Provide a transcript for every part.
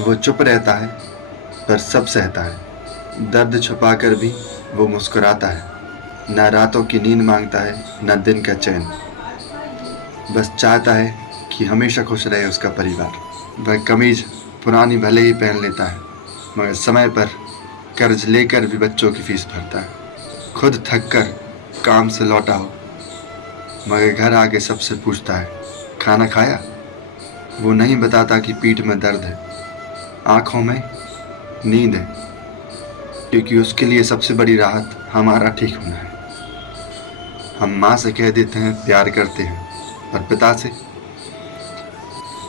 वो चुप रहता है पर सब सहता है। दर्द छुपाकर भी वो मुस्कुराता है। ना रातों की नींद मांगता है, ना दिन का चैन। बस चाहता है कि हमेशा खुश रहे उसका परिवार। वह कमीज पुरानी भले ही पहन लेता है, मगर समय पर कर्ज लेकर भी बच्चों की फीस भरता है। खुद थक कर काम से लौटा हो, मगर घर आके सबसे पूछता है, खाना खाया? वो नहीं बताता कि पीठ में दर्द है, आंखों में नींद है, क्योंकि उसके लिए सबसे बड़ी राहत हमारा ठीक होना है। हम माँ से कह देते हैं प्यार करते हैं, पर पिता से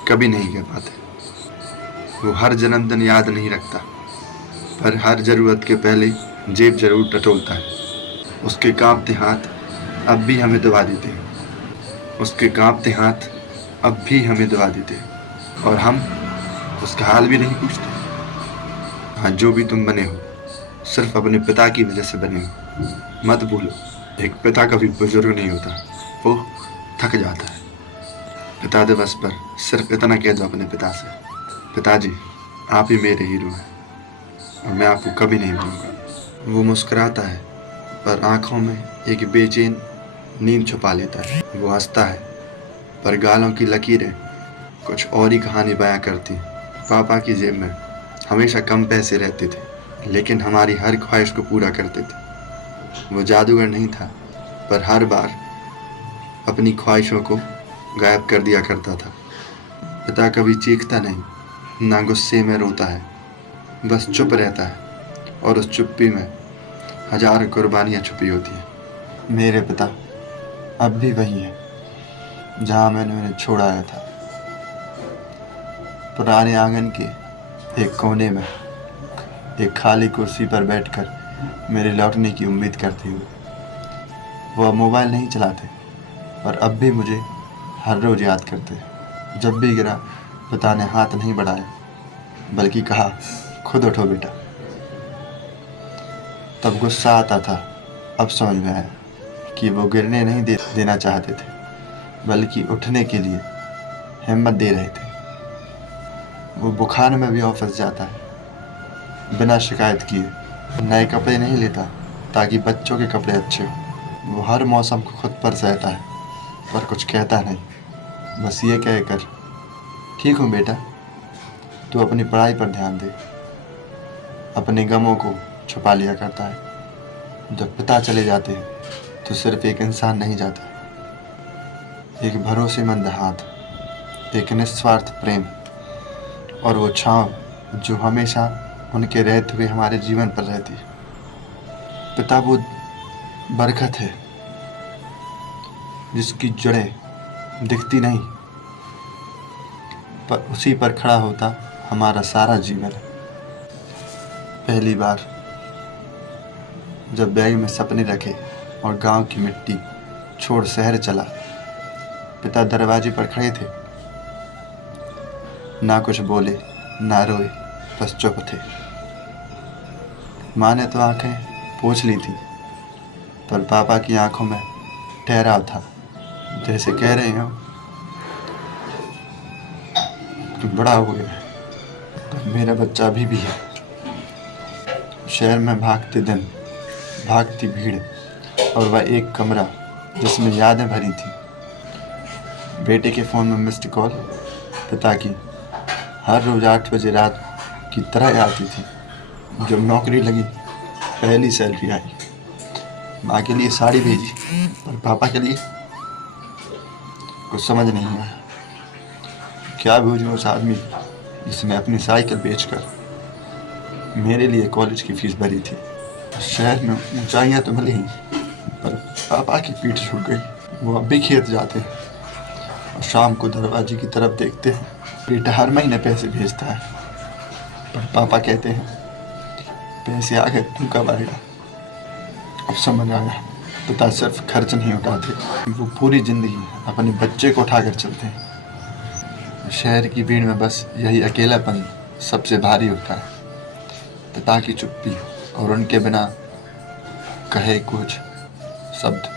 कभी नहीं कह पाते। वो हर जन्मदिन याद नहीं रखता, पर हर जरूरत के पहले जेब जरूर टटोलता है। उसके कांपते हाथ अब भी हमें दबा देते हैं। उसके कांपते हाथ अब भी हमें दबा देते हैं, और हम उसका हाल भी नहीं पूछते। हाँ, जो भी तुम बने हो, सिर्फ अपने पिता की वजह से बने हो। मत भूलो, एक पिता कभी बुजुर्ग नहीं होता, वो थक जाता है। पिता दिवस पर सिर्फ इतना कह दो अपने पिता से, पिताजी, आप ही मेरे हीरो हैं और मैं आपको कभी नहीं भूलूंगा। वो मुस्कुराता है, पर आंखों में एक बेचैन नींद छुपा लेता है। वो हंसता है, पर गालों की लकीरें कुछ और ही कहानी बयां करती। पापा की जेब में हमेशा कम पैसे रहते थे, लेकिन हमारी हर ख्वाहिश को पूरा करते थे। वो जादूगर नहीं था, पर हर बार अपनी ख्वाहिशों को गायब कर दिया करता था। पिता कभी चीखता नहीं, ना गुस्से में रोता है, बस चुप रहता है, और उस चुप्पी में हजार कुर्बानियां छुपी होती हैं। मेरे पिता अब भी वही है जहां मैंने उन्हें छोड़ाया था, पुराने आंगन के एक कोने में, एक खाली कुर्सी पर बैठकर मेरे लौटने की उम्मीद करते हुए। वो अब मोबाइल नहीं चलाते, पर अब भी मुझे हर रोज़ याद करते हैं। जब भी गिरा, पिता ने हाथ नहीं बढ़ाया, बल्कि कहा, खुद उठो बेटा। तब गुस्सा आता था, अब समझ में आया कि वो गिरने नहीं देना चाहते थे, बल्कि उठने के लिए हिम्मत दे रहे थे। वो बुखार में भी ऑफिस जाता है, बिना शिकायत किए। नए कपड़े नहीं लेता ताकि बच्चों के कपड़े अच्छे हों। वो हर मौसम को खुद पर सहता है, पर कुछ कहता नहीं, बस ये कहकर, ठीक हूँ बेटा, तू अपनी पढ़ाई पर ध्यान दे। अपने गमों को छुपा लिया करता है। जब पिता चले जाते हैं तो सिर्फ एक इंसान नहीं जाता, एक भरोसेमंद हाथ, एक निस्वार्थ प्रेम, और वो छाँव जो हमेशा उनके रहते हुए हमारे जीवन पर रहती है। पिता वो बरकत है जिसकी जड़ें दिखती नहीं, पर उसी पर खड़ा होता हमारा सारा जीवन है। पहली बार जब बैग में सपने रखे और गांव की मिट्टी छोड़ शहर चला, पिता दरवाजे पर खड़े थे, ना कुछ बोले, ना रोए, बस चुप थे। माँ ने तो आंखें पोंछ ली थी, पर पापा की आंखों में ठहराव था, जैसे कह रहे हो, तुम बड़ा हो गया, पर मेरा बच्चा अभी भी है। शहर में भागते दिन, भागती भीड़, और वह एक कमरा जिसमें यादें भरी थी। बेटे के फ़ोन में मिस्ड कॉल, पिता की हर रोज़ 8 बजे रात की तरह आती थी। जब नौकरी लगी, पहली सैलरी आई, माँ के लिए साड़ी भेजी, पर पापा के लिए कुछ समझ नहीं आया। क्या भेजूं उस आदमी जिसने अपनी साइकिल बेचकर मेरे लिए कॉलेज की फीस भरी थी। शहर में ऊंचाइयां तो मिली, पर पापा की पीठ छूट गई। वो अब भी खेत जाते हैं और शाम को दरवाजे की तरफ देखते हैं। बेटा हर महीने पैसे भेजता है, पर पापा कहते हैं, पैसे आ गए, तुम कब आएगा? अब समझ आया, पिता सिर्फ खर्च नहीं उठाते, वो पूरी जिंदगी अपने बच्चे को उठाकर चलते हैं। शहर की भीड़ में बस यही अकेलापन सबसे भारी होता है, पिता की चुप्पी और उनके बिना कहे कुछ शब्द।